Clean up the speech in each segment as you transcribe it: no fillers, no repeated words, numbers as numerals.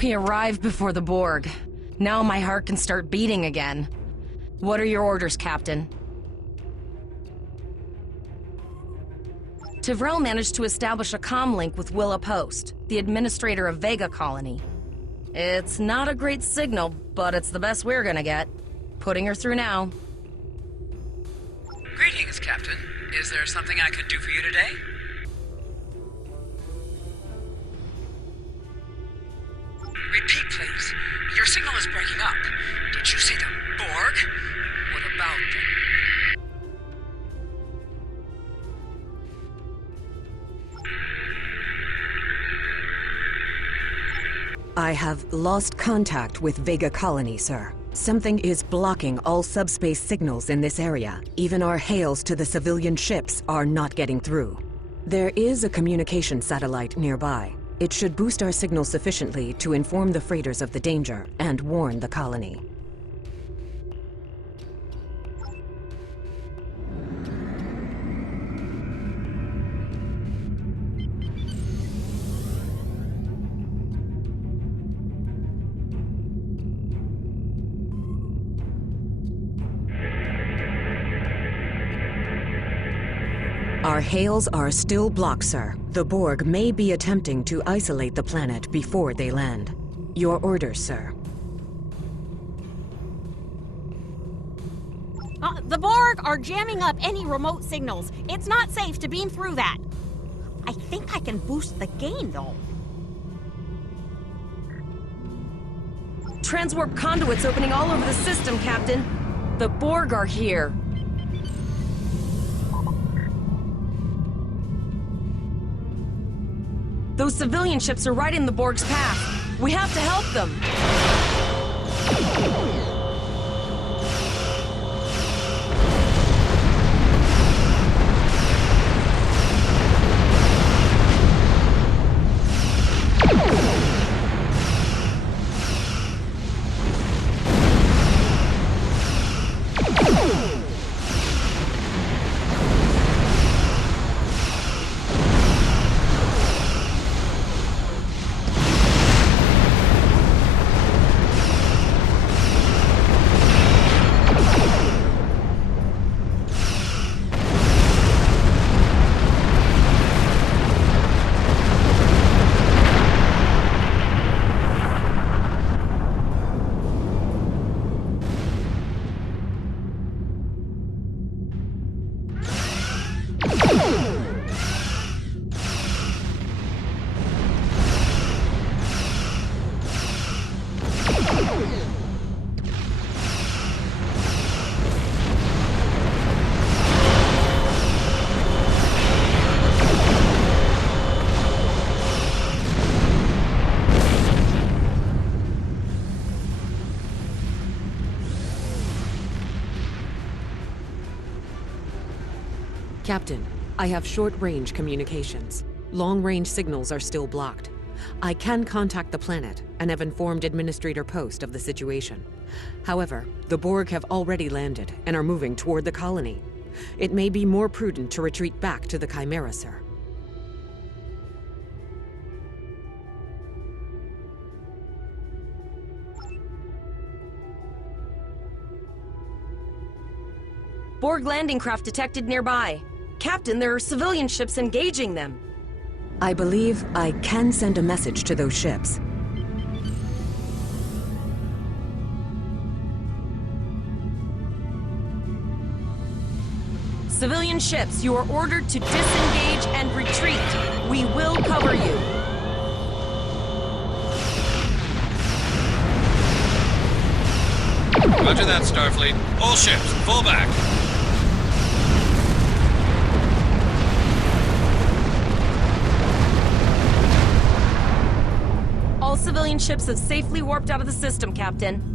We arrived before the Borg. Now my heart can start beating again. What are your orders, Captain? Tivrell managed to establish a comm link with Willa Post, the administrator of Vega Colony. It's not a great signal, but it's the best we're gonna get. Putting her through now. Greetings, Captain. Is there something I could do for you today? Repeat, please. Your signal is breaking up. Did you see the Borg? What about them? I have lost contact with Vega Colony, sir. Something is blocking all subspace signals in this area. Even our hails to the civilian ships are not getting through. There is a communication satellite nearby. It should boost our signal sufficiently to inform the freighters of the danger and warn the colony. Our hails are still blocked, sir. The Borg may be attempting to isolate the planet before they land. Your orders, sir. The Borg are jamming up any remote signals. It's not safe to beam through that. I think I can boost the gain, though. Transwarp conduits opening all over the system, Captain. The Borg are here. Those civilian ships are right in the Borg's path. We have to help them. Captain, I have short-range communications. Long-range signals are still blocked. I can contact the planet and have informed Administrator Post of the situation. However, the Borg have already landed and are moving toward the colony. It may be more prudent to retreat back to the Chimera, sir. Borg landing craft detected nearby. Captain, there are civilian ships engaging them. I believe I can send a message to those ships. Civilian ships, you are ordered to disengage and retreat. We will cover you. Roger that, Starfleet. All ships, fall back. All civilian ships have safely warped out of the system, Captain.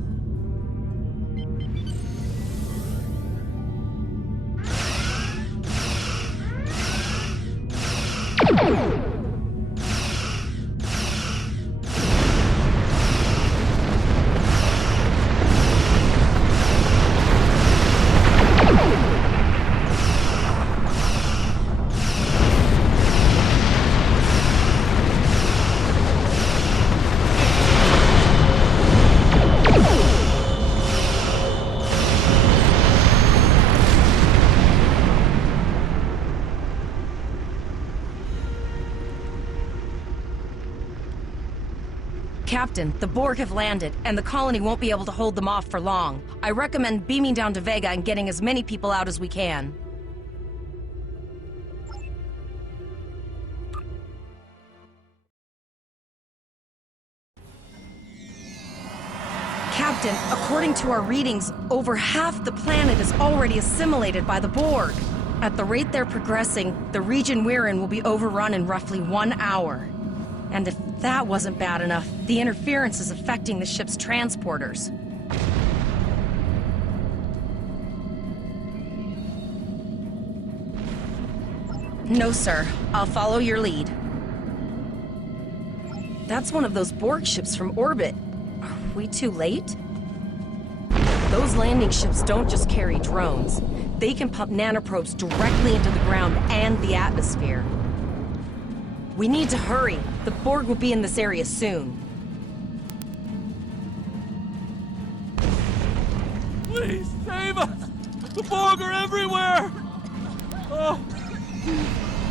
Captain, the Borg have landed, and the colony won't be able to hold them off for long. I recommend beaming down to Vega and getting as many people out as we can. Captain, according to our readings, over half the planet is already assimilated by the Borg. At the rate they're progressing, the region we're in will be overrun in roughly 1 hour. And if that wasn't bad enough, the interference is affecting the ship's transporters. No, sir. I'll follow your lead. That's one of those Borg ships from orbit. Are we too late? Those landing ships don't just carry drones. They can pump nanoprobes directly into the ground and the atmosphere. We need to hurry. The Borg will be in this area soon. Please, save us! The Borg are everywhere! Oh,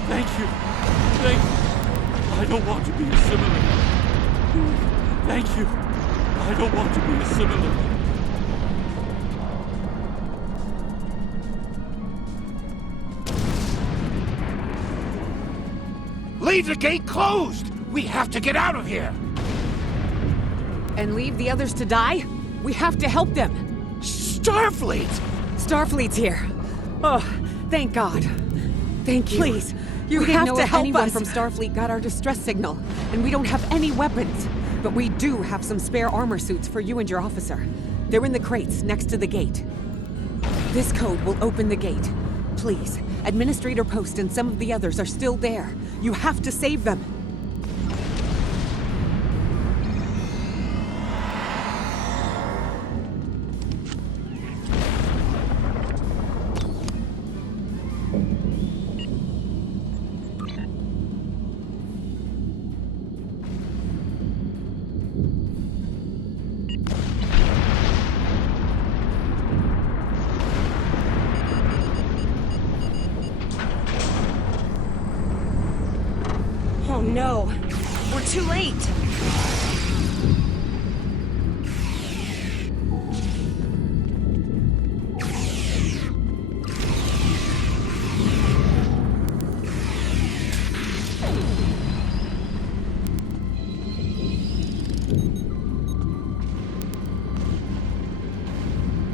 thank you. Thank you. I don't want to be assimilated. Thank you. I don't want to be assimilated. Leave the gate closed! We have to get out of here! And leave the others to die? We have to help them! Starfleet! Starfleet's here. Oh, thank God. Thank you. Please, you We didn't have know to if help anyone us. from Starfleet got our distress signal, and we don't have any weapons. But we do have some spare armor suits for you and your officer. They're in the crates next to the gate. This code will open the gate. Please, Administrator Post and some of the others are still there. You have to save them. Oh no, we're too late.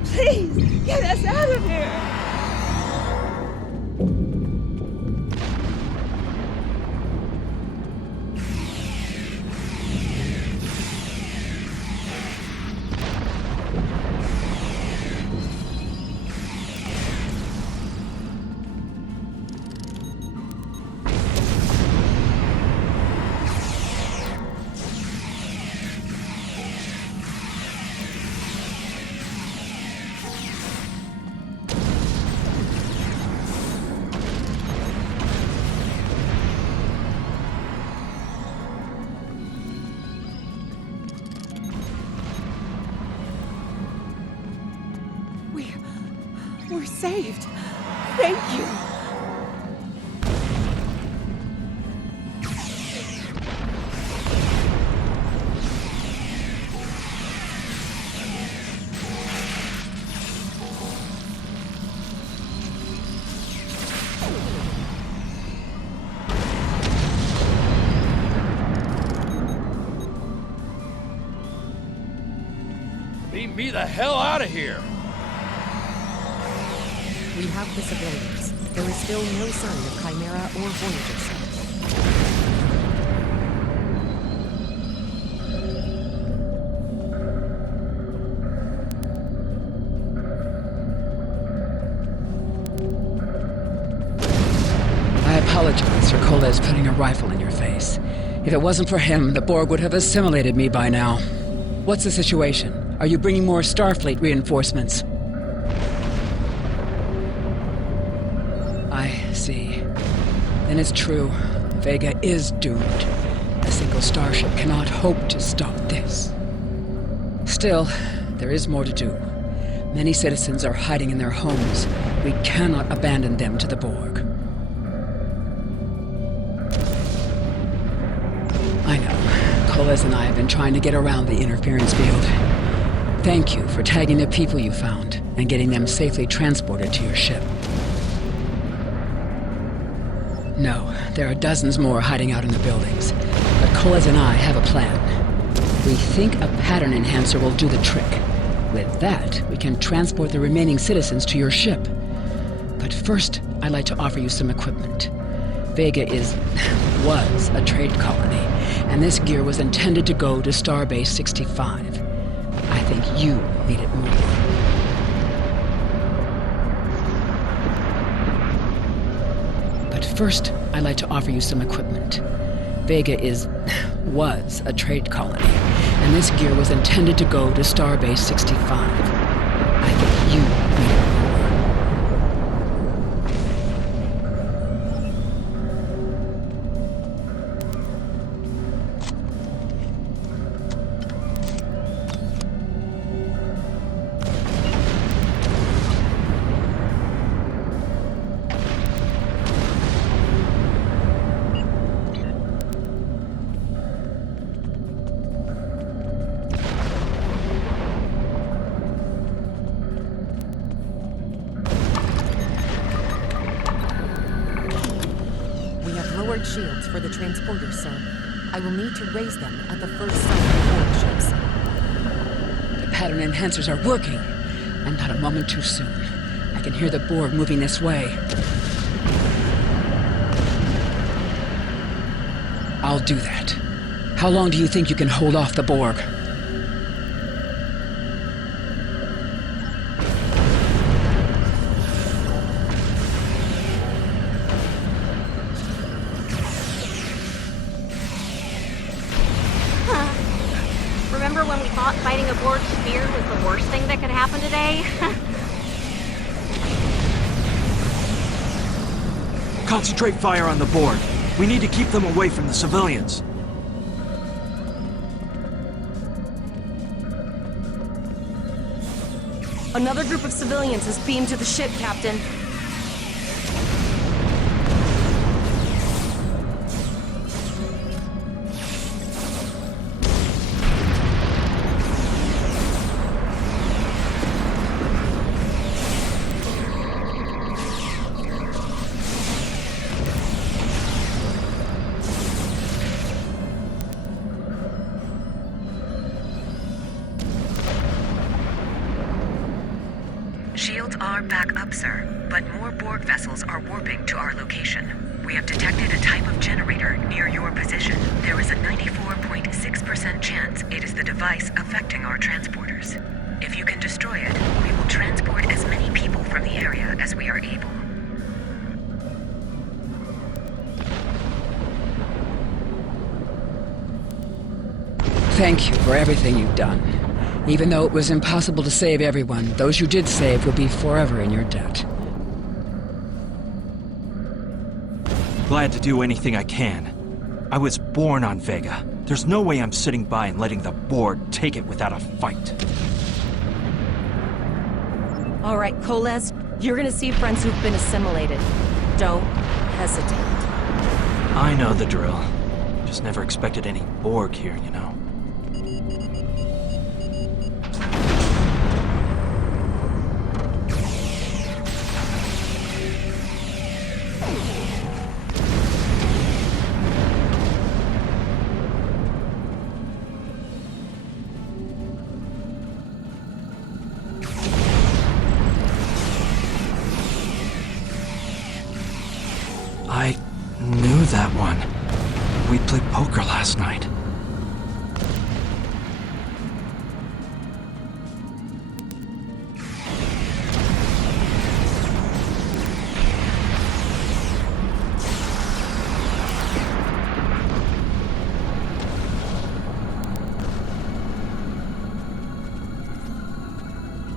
Please, get us out of here! We're saved. Thank you. Beam me the hell out of here! We have the civilians. There is still no sign of Chimera or Voyager cells. I apologize for Koles putting a rifle in your face. If it wasn't for him, the Borg would have assimilated me by now. What's the situation? Are you bringing more Starfleet reinforcements? I see. Then it's true. Vega is doomed. A single starship cannot hope to stop this. Still, there is more to do. Many citizens are hiding in their homes. We cannot abandon them to the Borg. I know. Coles and I have been trying to get around the interference field. Thank you for tagging the people you found and getting them safely transported to your ship. No, there are dozens more hiding out in the buildings, but Coles and I have a plan. We think a pattern enhancer will do the trick. With that, we can transport the remaining citizens to your ship. But first, I'd like to offer you some equipment. Vega was a trade colony, and this gear was intended to go to Starbase 65. I think you need it more. But first, I'd like to offer you some equipment. Vega was a trade colony, and this gear was intended to go to Starbase 65. I think you need it more. Shields for the transporters, sir. I will need to raise them at the first sign of Borg ships. The pattern enhancers are working, and not a moment too soon. I can hear the Borg moving this way. I'll do that. How long do you think you can hold off the Borg? Remember when we thought fighting a Borg sphere was the worst thing that could happen today? Concentrate fire on the Borg. We need to keep them away from the civilians. Another group of civilians is beamed to the ship, Captain. Shields are back up, sir, but more Borg vessels are warping to our location. We have detected a type of generator near your position. There is a 94.6% chance it is the device affecting our transporters. If you can destroy it, we will transport as many people from the area as we are able. Thank you for everything you've done. Even though it was impossible to save everyone, those you did save will be forever in your debt. Glad to do anything I can. I was born on Vega. There's no way I'm sitting by and letting the Borg take it without a fight. All right, Coles, you're gonna see friends who've been assimilated. Don't hesitate. I know the drill. Just never expected any Borg here, you know. I knew that one. We played poker last night.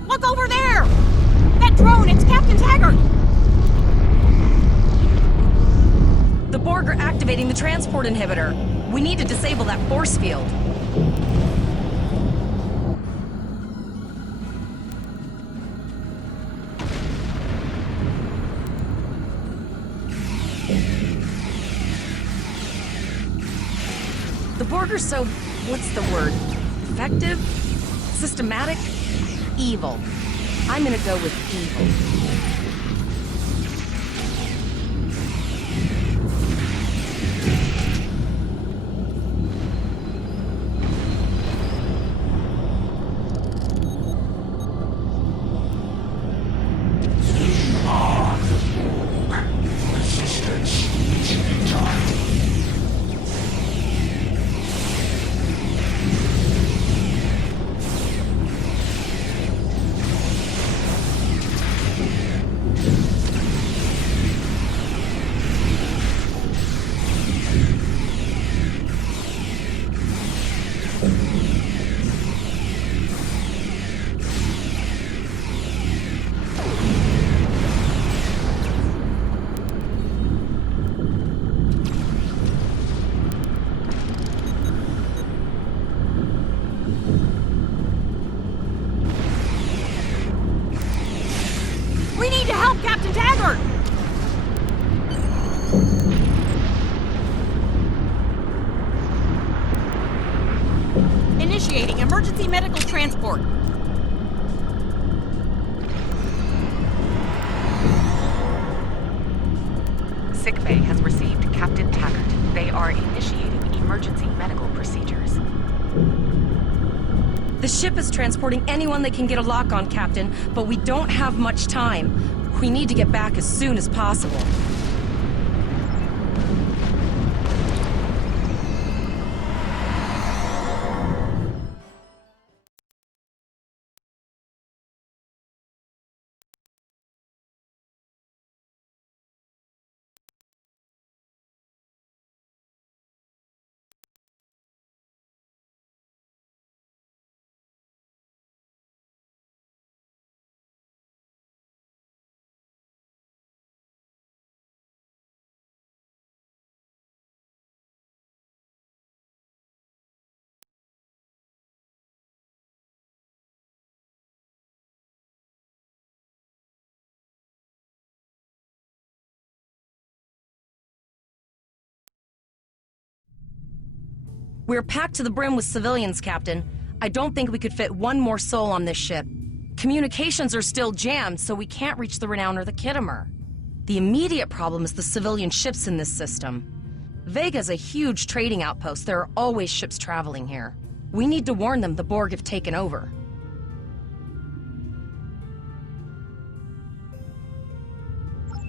Look over there! That drone, it's Captain Taggart! The Borg are activating the transport inhibitor. We need to disable that force field. The Borg are so what's the word? Effective? Systematic? Evil. I'm gonna go with evil. We need to help Captain Taggart! Initiating emergency medical transport. Sickbay has received Captain Taggart. They are initiating emergency medical procedures. The ship is transporting anyone they can get a lock on, Captain, but we don't have much time. We need to get back as soon as possible. We're packed to the brim with civilians, Captain. I don't think we could fit one more soul on this ship. Communications are still jammed, so we can't reach the Renown or the Kittimer. The immediate problem is the civilian ships in this system. Vega's a huge trading outpost. There are always ships traveling here. We need to warn them the Borg have taken over.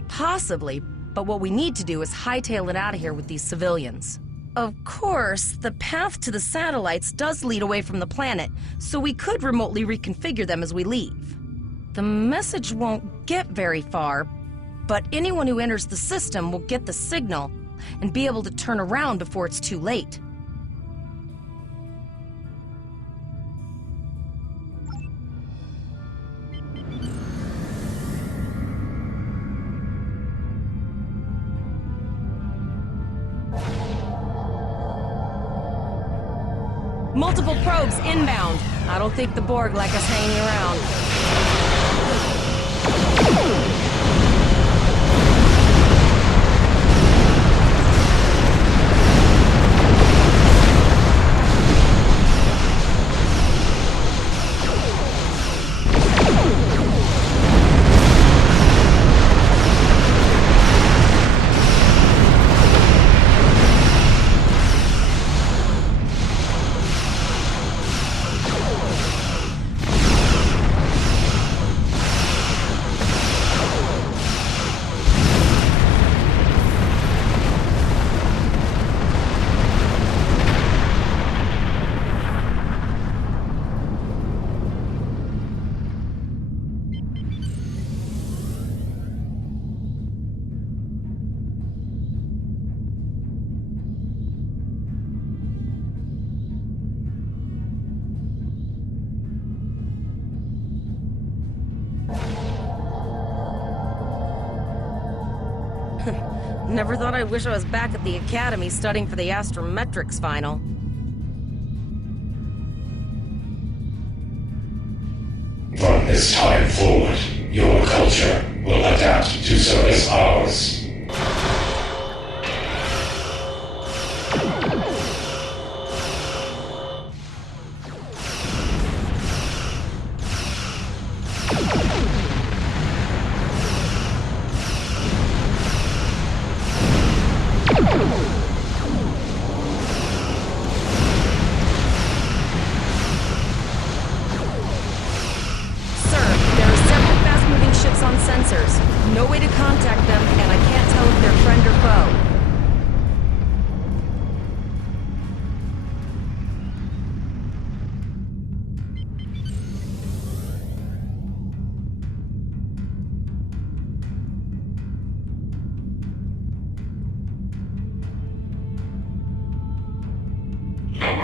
Possibly, but what we need to do is hightail it out of here with these civilians. Of course, the path to the satellites does lead away from the planet, so we could remotely reconfigure them as we leave. The message won't get very far, but anyone who enters the system will get the signal and be able to turn around before it's too late. Multiple probes inbound. I don't think the Borg like us hanging around. Never thought I'd wish I was back at the Academy studying for the astrometrics final. From this time forward, your culture will adapt to service ours.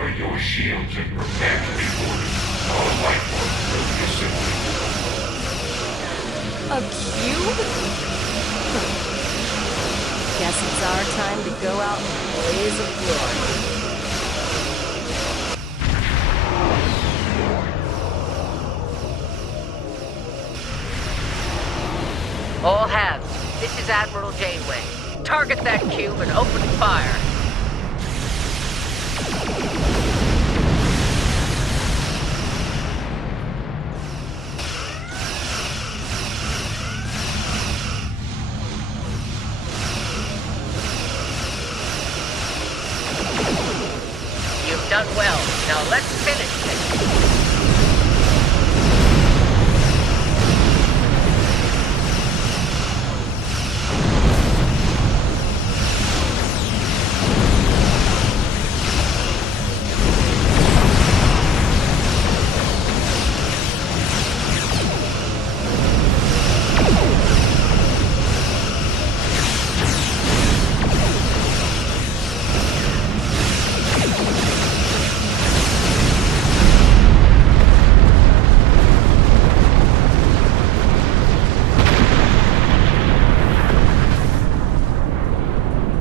Destroy your shields and prepare to be boarded. Our lifeboat will be assembled. A cube? Guess it's our time to go out and blaze a glory. All hands, this is Admiral Janeway. Target that cube and open fire. You've done well. Now let's finish this.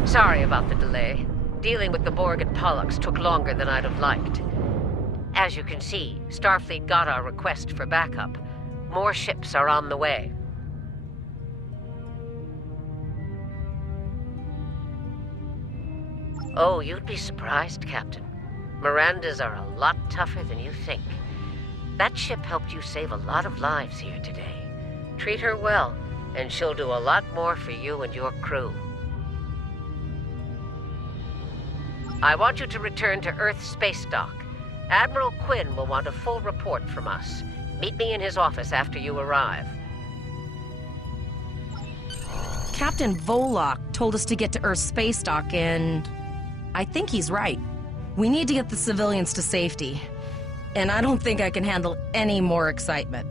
Sorry about the delay. Dealing with the Borg and Pollux took longer than I'd have liked. As you can see, Starfleet got our request for backup. More ships are on the way. Oh, you'd be surprised, Captain. Mirandas are a lot tougher than you think. That ship helped you save a lot of lives here today. Treat her well, and she'll do a lot more for you and your crew. I want you to return to Earth space dock. Admiral Quinn will want a full report from us. Meet me in his office after you arrive. Captain Volok told us to get to Earth's space dock, and I think he's right. We need to get the civilians to safety. And I don't think I can handle any more excitement.